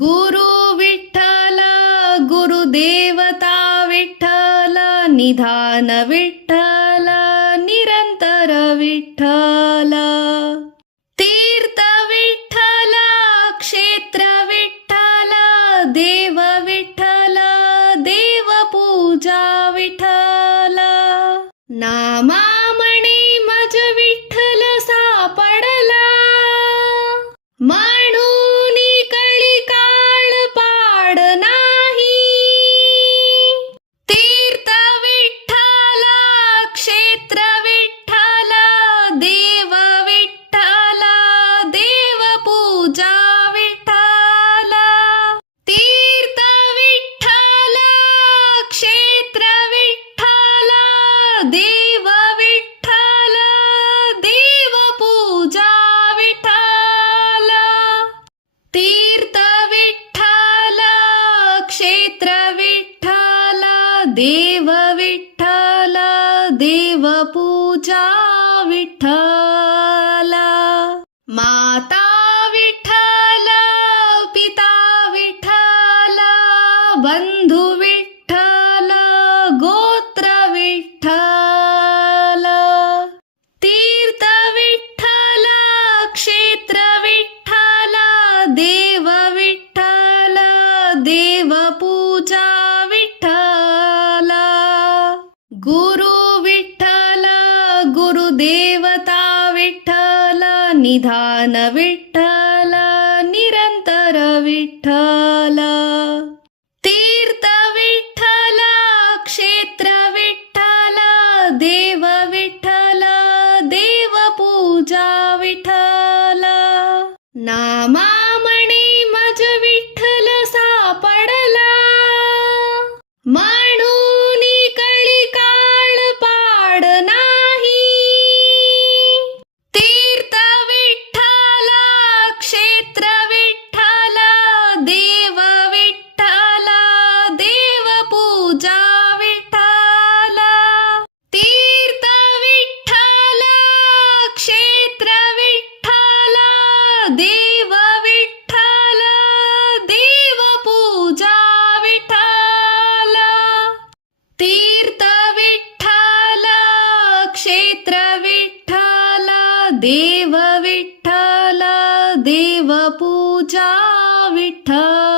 गुरु विठ्ठल गुरुदेवता विठ्ठल निधान विठ्ठल निरंतर विठ्ठल तीर्थ विठ्ठल क्षेत्र विठ्ठल देव विठ्ठल देव पूजा विठ्ठल नामामणी मज विठ्ठल सापडला माणूनी कळी काळ पाड नाही तीर्थ विठ्ठल क्षेत्र विठ्ठल देव विठ्ठल देव पूजा विठ्ठल तीर्थ विठ्ठल क्षेत्र विठ्ठल देव विठ्ठल देव पूजा विठ्ठल तीर्थ विठ्ठल क्षेत्र विठ्ठल देव विठ्ठल देव पूजा विठ्ठल माता विठ्ठल पिता विठ्ठल बंधू विठ्ठल गोत्र विठ्ठल तीर्थ विठ्ठल क्षेत्र विठ्ठल देव विठ्ठल देव पूजा विठ्ठल गुरु विठ्ठल गुरुदेवता विठ्ठल निधान विठ्ठल निरंतर विठ्ठल तीर्थ विठ्ठल क्षेत्र विठ्ठल देव विठ्ठल देव पूजा विठ्ठल नामामणी मज विठ्ठल सापडला माणूनी कळी काळ पाड नाही तीर्थ विठ्ठल क्षेत्र विठ्ठल देव विठ्ठल देव पूजा विठ्ठल तीर्थ विठ्ठल क्षेत्र विठ्ठल देव विठ्ठल देव पूजा विठ्ठल तीर्थ विठ्ठल क्षेत्र विठ्ठल देव विठ्ठल देव पूजा विठ्ठल